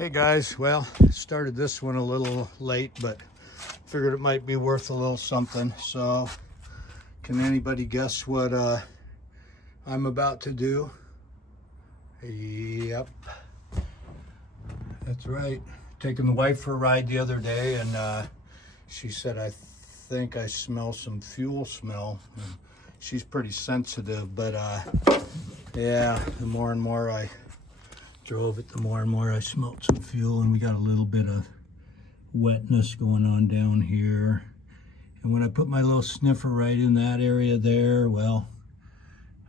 Hey guys, well, started this one a little late, but figured it might be worth a little something. So, can anybody guess what I'm about to do? Yep, that's right. Taking the wife for a ride the other day, and she said, I think I smell some fuel smell. And she's pretty sensitive, but yeah, the more and more I drove it, the more and more I smelled some fuel, and we got a little bit of wetness going on down here. And when I put my little sniffer right in that area there, well,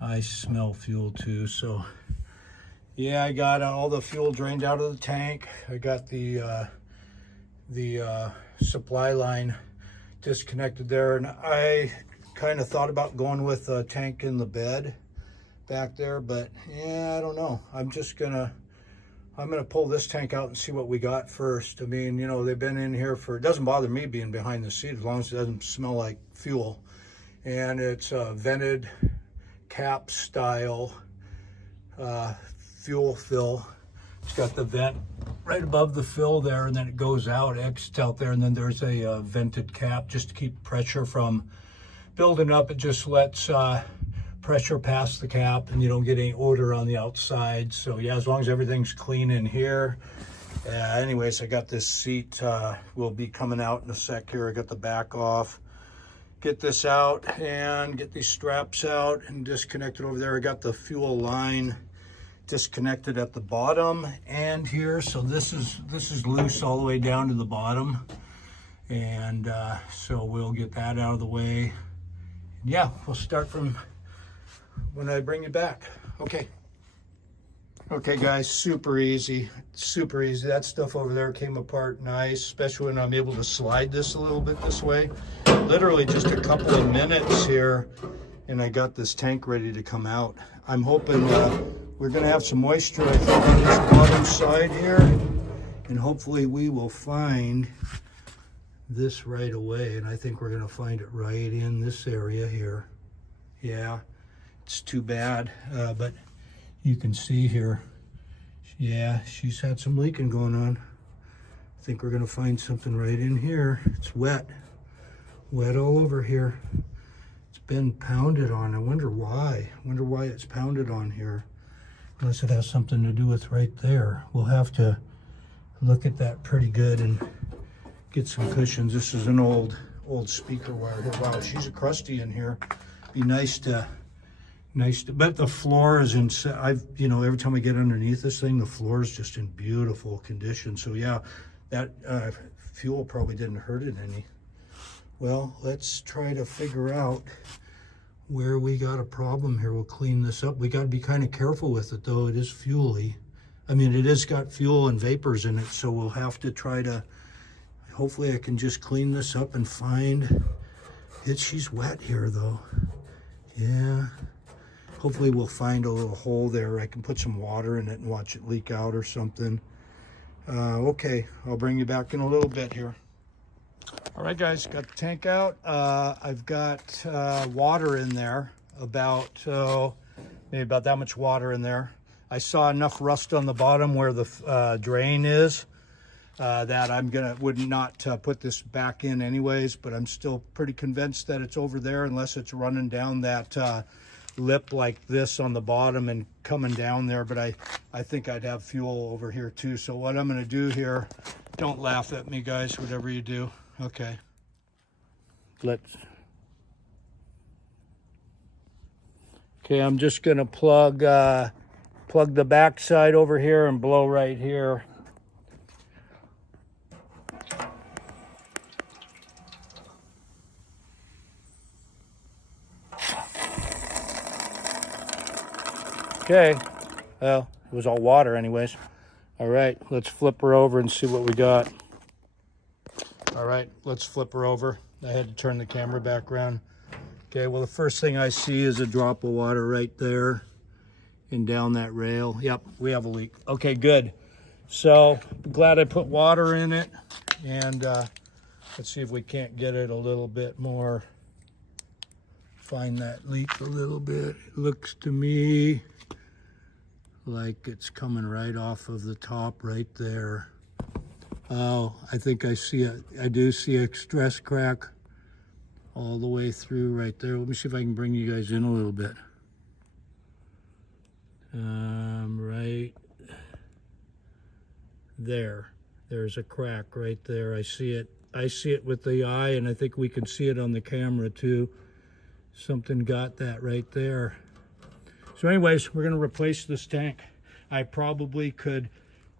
I smell fuel too. So yeah, I got all the fuel drained out of the tank. I got the supply line disconnected there, and I kind of thought about going with a tank in the bed back there, but yeah, I don't know. I'm gonna pull this tank out and see what we got first. I mean, you know, they've been in here for, it doesn't bother me being behind the seat as long as it doesn't smell like fuel. And it's a vented cap style fuel fill. It's got the vent right above the fill there, and then it goes out, exits out there, and then there's a vented cap just to keep pressure from building up. It just lets pressure past the cap and you don't get any odor on the outside. So yeah, as long as everything's clean in here. Anyways, I got this seat, will be coming out in a sec here. I got the back off. Get this out and get these straps out and disconnected over there. I got the fuel line disconnected at the bottom and here. So this is loose all the way down to the bottom. And so we'll get that out of the way. Yeah, we'll start from when I bring you back. Okay guys, super easy. That stuff over there came apart nice, especially when I'm able to slide this a little bit this way. Literally just a couple of minutes here and I got this tank ready to come out. I'm hoping we're gonna have some moisture, I think, on this bottom side here, and hopefully we will find this right away. And I think we're gonna find it right in this area here. Yeah, it's too bad, but you can see here, yeah, she's had some leaking going on. I think we're gonna find something right in here. It's wet all over here. It's been pounded on. I wonder why it's pounded on here, unless it has something to do with right there. We'll have to look at that pretty good and get some cushions. This is an old speaker wire here. Wow, she's a crusty in here. Be nice to, but the floor is in, you know, every time I get underneath this thing, the floor is just in beautiful condition. So yeah, that fuel probably didn't hurt it any. Well, let's try to figure out where we got a problem here. We'll clean this up. We got to be kind of careful with it though. It is fuely. I mean, it has got fuel and vapors in it, so we'll have to try to, hopefully I can just clean this up and find it. She's wet here though. Yeah. Hopefully we'll find a little hole there. I can put some water in it and watch it leak out or something. Okay, I'll bring you back in a little bit here. All right, guys, got the tank out. I've got water in there, about maybe about that much water in there. I saw enough rust on the bottom where the drain is that I'm would not put this back in anyways, but I'm still pretty convinced that it's over there unless it's running down that lip like this on the bottom and coming down there. But I think I'd have fuel over here too. So what I'm going to do here, don't laugh at me guys, whatever you do. Okay, I'm just going to plug the back side over here and blow right here. Okay, well, it was all water anyways. All right, let's flip her over and see what we got. All right, let's flip her over. I had to turn the camera back around. Okay, well, the first thing I see is a drop of water right there and down that rail. Yep, we have a leak. Okay, good. So, I'm glad I put water in it, and let's see if we can't get it a little bit more. Find that leak a little bit. It looks to me like it's coming right off of the top right there. Oh, I think I see it. I do see a stress crack all the way through right there. Let me see if I can bring you guys in a little bit. Right there. There's a crack right there. I see it. I see it with the eye, and I think we can see it on the camera too. Something got that right there. So anyways, we're going to replace this tank. I probably could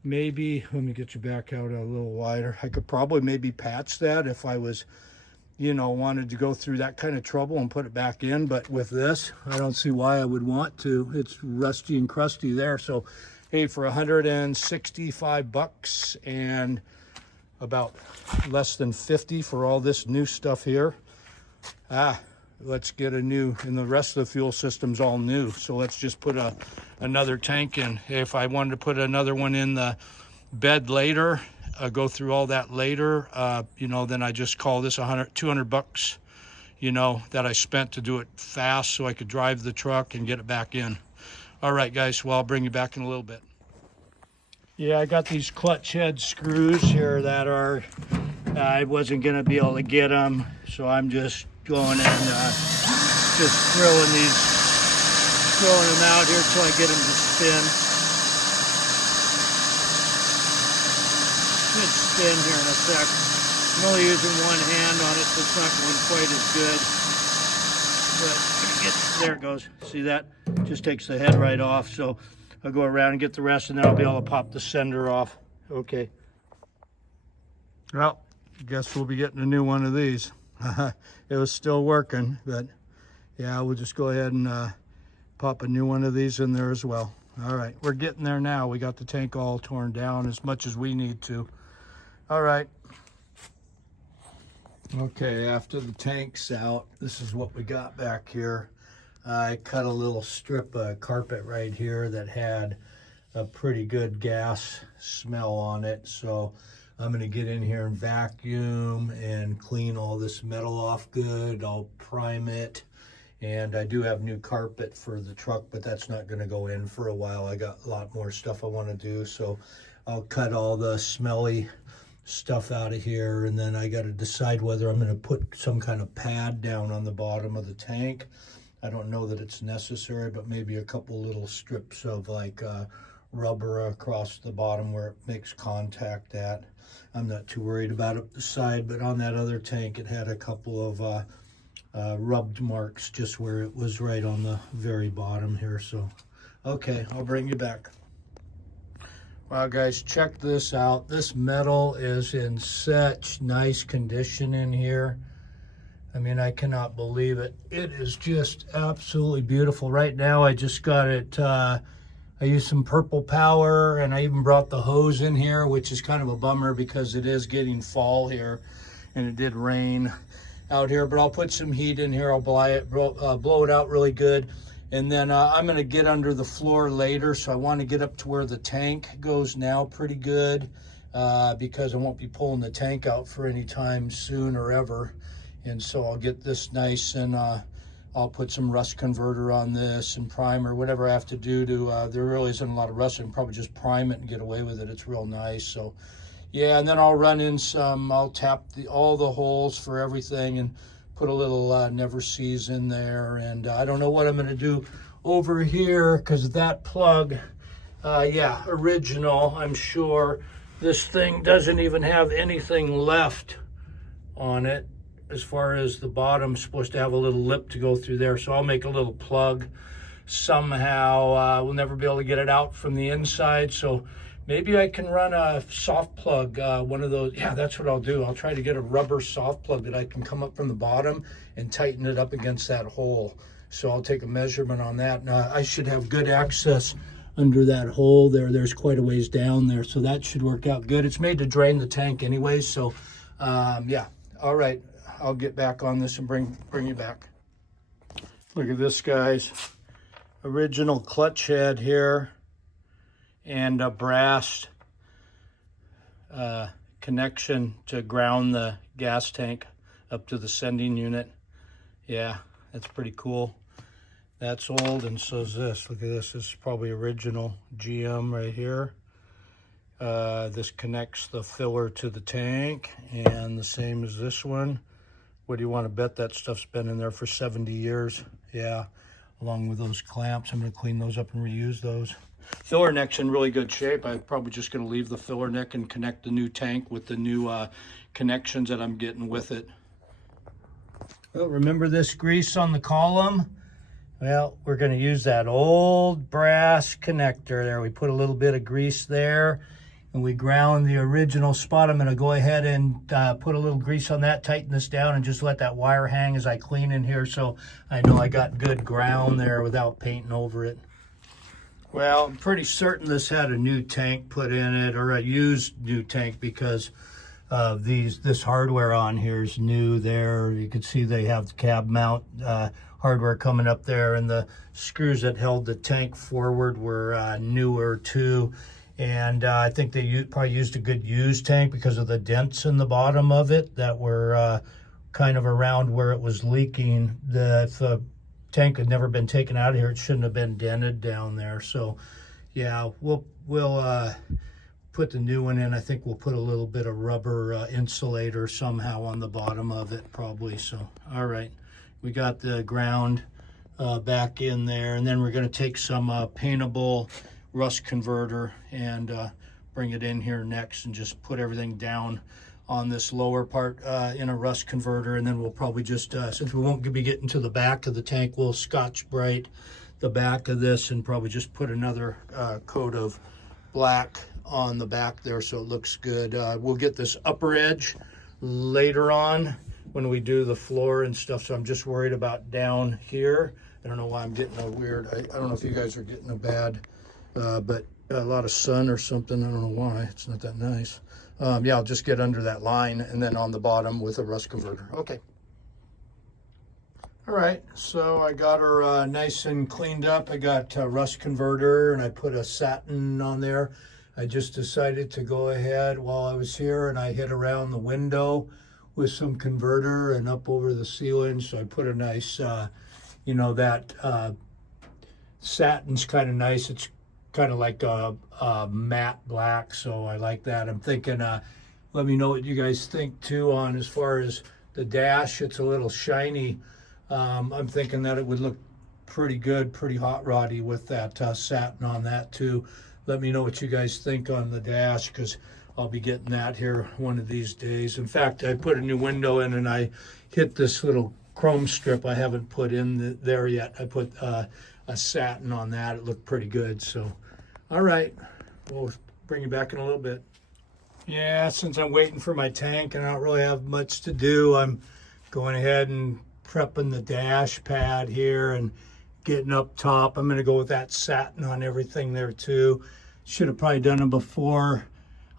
maybe, let me get you back out a little wider. I could probably maybe patch that if I was, you know, wanted to go through that kind of trouble and put it back in. But with this, I don't see why I would want to. It's rusty and crusty there. So, hey, for 165 bucks and about less than 50 for all this new stuff here. Let's get a new, and the rest of the fuel system's all new. So let's just put another tank in. If I wanted to put another one in the bed later, go through all that later, you know, then I just call this 200 bucks, you know, that I spent to do it fast so I could drive the truck and get it back in. All right, guys, well, I'll bring you back in a little bit. Yeah, I got these clutch head screws here that are, I wasn't gonna be able to get them, so I'm just going and just throwing them out here till I get them to spin. Should spin here in a sec. I'm only using one hand on it, so it's not going quite as good. But there it goes. See that? Just takes the head right off. So I'll go around and get the rest, and then I'll be able to pop the sender off. Okay. Well, I guess we'll be getting a new one of these. It was still working, but yeah, we'll just go ahead and pop a new one of these in there as well. All right, we're getting there now. We got the tank all torn down as much as we need to. All right. Okay, after the tank's out, this is what we got back here. I cut a little strip of carpet right here that had a pretty good gas smell on it. So I'm gonna get in here and vacuum and clean all this metal off good. I'll prime it. And I do have new carpet for the truck, but that's not gonna go in for a while. I got a lot more stuff I wanna do. So I'll cut all the smelly stuff out of here, and then I gotta decide whether I'm gonna put some kind of pad down on the bottom of the tank. I don't know that it's necessary, but maybe a couple little strips of like rubber across the bottom where it makes contact at. I'm not too worried about it the side, but on that other tank, it had a couple of rubbed marks just where it was right on the very bottom here. So, okay, I'll bring you back. Wow, guys, check this out. This metal is in such nice condition in here. I mean, I cannot believe it. It is just absolutely beautiful. Right now, I just got it, I used some purple power, and I even brought the hose in here, which is kind of a bummer because it is getting fall here, and it did rain out here, but I'll put some heat in here. I'll blow it out really good. And then I'm gonna get under the floor later, so I wanna get up to where the tank goes now pretty good because I won't be pulling the tank out for any time soon or ever. And so I'll get this nice, and I'll put some rust converter on this and primer, whatever I have to do to, there really isn't a lot of rust. I can probably just prime it and get away with it. It's real nice. So yeah, and then I'll run in some, I'll tap all the holes for everything and put a little never sees in there. And I don't know what I'm gonna do over here because that plug, yeah, original, I'm sure. This thing doesn't even have anything left on it. As far as the bottom's supposed to have a little lip to go through there. So I'll make a little plug somehow. We'll never be able to get it out from the inside. So maybe I can run a soft plug, one of those. Yeah, that's what I'll do. I'll try to get a rubber soft plug that I can come up from the bottom and tighten it up against that hole. So I'll take a measurement on that. Now I should have good access under that hole there. There's quite a ways down there. So that should work out good. It's made to drain the tank anyway. So yeah, all right. I'll get back on this and bring you back. Look at this, guys. Original clutch head here and a brass connection to ground the gas tank up to the sending unit. Yeah, that's pretty cool. That's old, and so is this. Look at this. This is probably original GM right here. This connects the filler to the tank, and the same as this one. What do you want to bet that stuff's been in there for 70 years? Yeah, along with those clamps. I'm going to clean those up and reuse those. Filler neck's in really good shape. I'm probably just going to leave the filler neck and connect the new tank with the new connections that I'm getting with it. Well, remember this grease on the column? Well, we're going to use that old brass connector there. We put a little bit of grease there, and we ground the original spot. I'm going to go ahead and put a little grease on that, tighten this down, and just let that wire hang as I clean in here, so I know I got good ground there without painting over it. Well, I'm pretty certain this had a new tank put in it, or a used new tank, because this hardware on here is new there. You can see they have the cab mount hardware coming up there, and the screws that held the tank forward were newer too. And I think they probably used a good used tank because of the dents in the bottom of it that were kind of around where it was leaking. If the tank had never been taken out of here, it shouldn't have been dented down there. So yeah, we'll put the new one in. I think we'll put a little bit of rubber insulator somehow on the bottom of it, probably. So all right, we got the ground back in there, and then we're going to take some paintable rust converter and bring it in here next, and just put everything down on this lower part in a rust converter. And then we'll probably just, since we won't be getting to the back of the tank, we'll Scotch-Brite the back of this and probably just put another coat of black on the back there so it looks good. We'll get this upper edge later on when we do the floor and stuff, so I'm just worried about down here. I don't know why I'm getting a weird, I don't know if you guys are getting a bad, but a lot of sun or something. I don't know why, it's not that nice. Yeah, I'll just get under that line and then on the bottom with a rust converter. Okay. All right, so I got her nice and cleaned up. I got a rust converter, and I put a satin on there. I just decided to go ahead while I was here, and I hit around the window with some converter and up over the ceiling. So I put a nice, you know, that satin's kind of nice. It's kind of like a matte black, so I like that. I'm thinking, let me know what you guys think too on as far as the dash. It's a little shiny. I'm thinking that it would look pretty good, pretty hot roddy with that satin on that too. Let me know what you guys think on the dash, because I'll be getting that here one of these days. In fact, I put a new window in, and I hit this little chrome strip I haven't put in there yet. I put a satin on that. It looked pretty good. So all right, we'll bring you back in a little bit. Yeah, since I'm waiting for my tank and I don't really have much to do, I'm going ahead and prepping the dash pad here and getting up top. I'm going to go with that satin on everything there too. Should have probably done it before.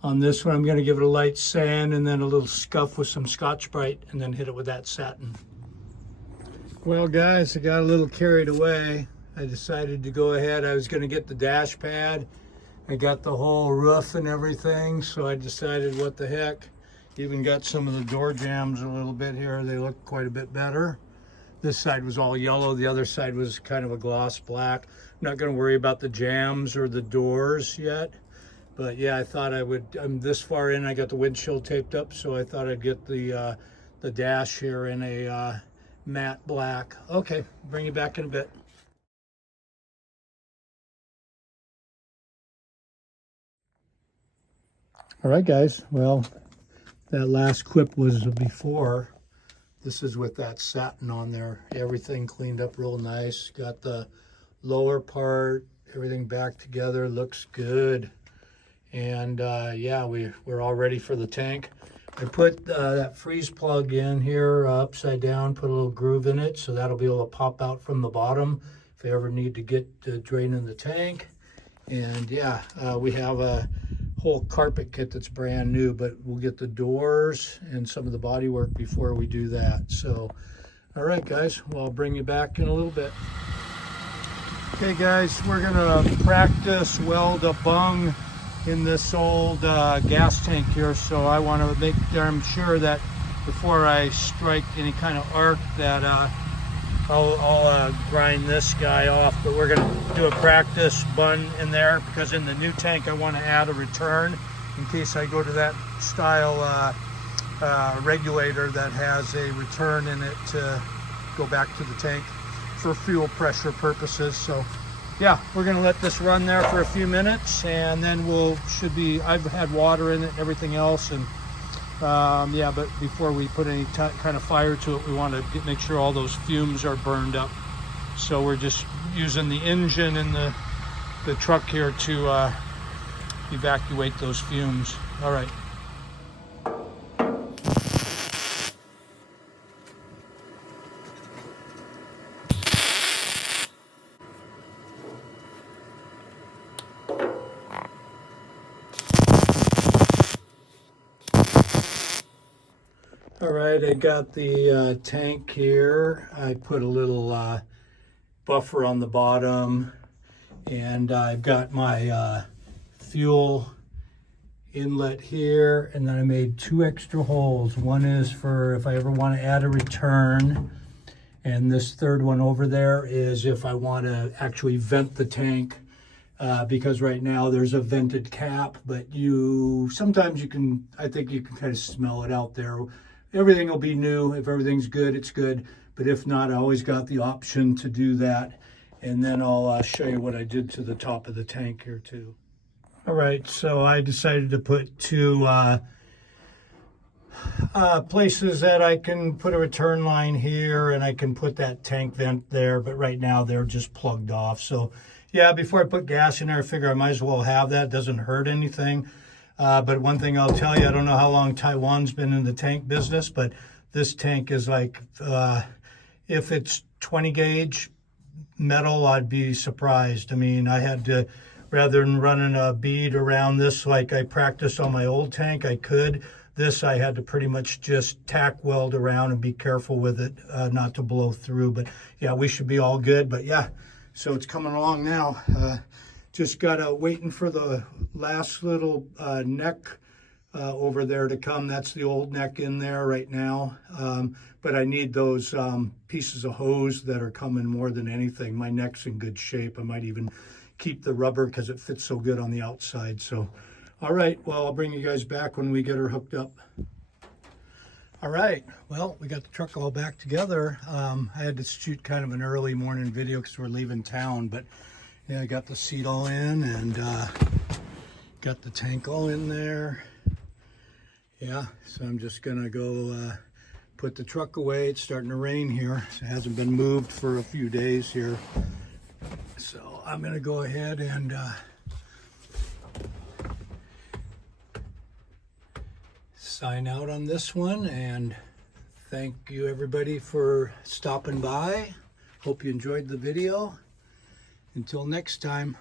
On this one, I'm going to give it a light sand and then a little scuff with some Scotch-Brite, and then hit it with that satin. Well guys, I got a little carried away. I decided to go ahead. I was going to get the dash pad. I got the whole roof and everything, so I decided what the heck. Even got some of the door jambs a little bit here. They look quite a bit better. This side was all yellow. The other side was kind of a gloss black. I'm not going to worry about the jambs or the doors yet. But yeah, I thought I would, I'm this far in, I got the windshield taped up, so I thought I'd get the dash here in a matte black. Okay, bring you back in a bit. All right, guys. Well, that last clip was before. This is with that satin on there. Everything cleaned up real nice. Got the lower part, everything back together. Looks good. And yeah, we're all ready for the tank. I put that freeze plug in here upside down, put a little groove in it, so that'll be able to pop out from the bottom if I ever need to get the drain in the tank. And yeah, we have a whole carpet kit that's brand new, but we'll get the doors and some of the body work before we do that. So all right guys, well, I'll bring you back in a little bit. Okay guys, we're gonna practice weld a bung in this old gas tank here. So I want to make darn sure that before I strike any kind of arc that I'll grind this guy off, but we're going to do a practice bun in there because in the new tank I want to add a return in case I go to that style regulator that has a return in it to go back to the tank for fuel pressure purposes. So yeah, we're going to let this run there for a few minutes, and then I've had water in it and everything else, and yeah, but before we put any kind of fire to it, we want to make sure all those fumes are burned up. So we're just using the engine and the truck here to evacuate those fumes. All right. All right, I got the tank here. I put a little buffer on the bottom, and I've got my fuel inlet here, and then I made 2 extra holes. One is for if I ever want to add a return, and this third one over there is if I want to actually vent the tank, because right now there's a vented cap, but sometimes I think you can kind of smell it out there. Everything will be new. If everything's good, it's good. But if not, I always got the option to do that. And then I'll show you what I did to the top of the tank here too. All right, so I decided to put 2 places that I can put a return line here, and I can put that tank vent there. But right now they're just plugged off. So yeah, before I put gas in there, I figure I might as well have that. It doesn't hurt anything. But one thing I'll tell you, I don't know how long Taiwan's been in the tank business, but this tank is like, if it's 20 gauge metal, I'd be surprised. I mean, I had to, rather than running a bead around this like I practiced on my old tank, I could. This I had to pretty much just tack weld around and be careful with it, not to blow through. But yeah, we should be all good. But yeah, so it's coming along now. Just waiting for the last little neck over there to come. That's the old neck in there right now. But I need those pieces of hose that are coming more than anything. My neck's in good shape. I might even keep the rubber because it fits so good on the outside. So, all right, well, I'll bring you guys back when we get her hooked up. All right, well, we got the truck all back together. I had to shoot kind of an early morning video because we're leaving town, but yeah, I got the seat all in and got the tank all in there. Yeah, so I'm just gonna go put the truck away. It's starting to rain here. It hasn't been moved for a few days here. So I'm gonna go ahead and sign out on this one, and thank you everybody for stopping by. Hope you enjoyed the video. Until next time.